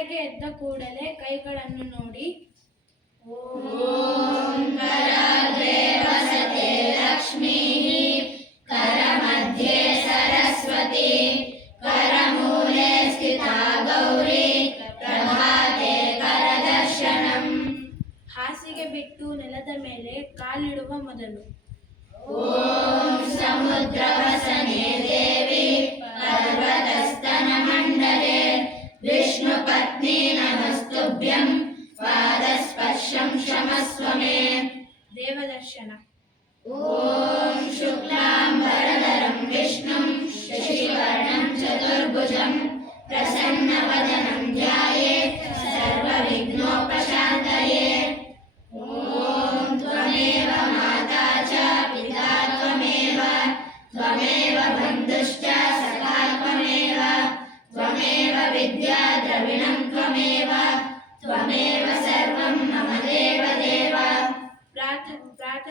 ಬೆಳಗ್ಗೆ ಎದ್ದ ಕೂಡಲೇ ಕೈಗಳನ್ನು ನೋಡಿ ಲಕ್ಷ್ಮೀ ಕರ ಮಧ್ಯೆ ಸರಸ್ವತಿ ಕರಮೂಲೆ ಸ್ಥಿತ ಗೌರಿ ಪ್ರಭಾತೆ ಕರದರ್ಶನಂ ಹಾಸಿಗೆ ಬಿಟ್ಟು ನೆಲದ ಮೇಲೆ ಕಾಲಿಡುವ ಮೊದಲು. ಓಂ ಸಮುದ್ರ భాస్వమే దేవదర్శన. ఓం శుక్లాం వరదరం విష్ణుం శశివర్ణ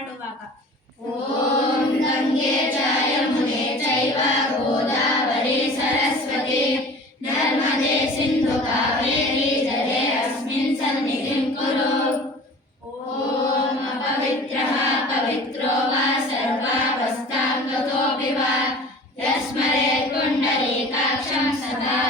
కాపాడుగాక ఓం గంగే జయమునే చైవ గోదావరి సరస్వతి. నర్మదే సింధు కావేరి జలే అస్మిన్ సన్నిధిం కురు. ఓం అపవిత్రః పవిత్రో వా సర్వావస్థాంగతోపి వా. యస్మరే కుండలీకాక్షం సదా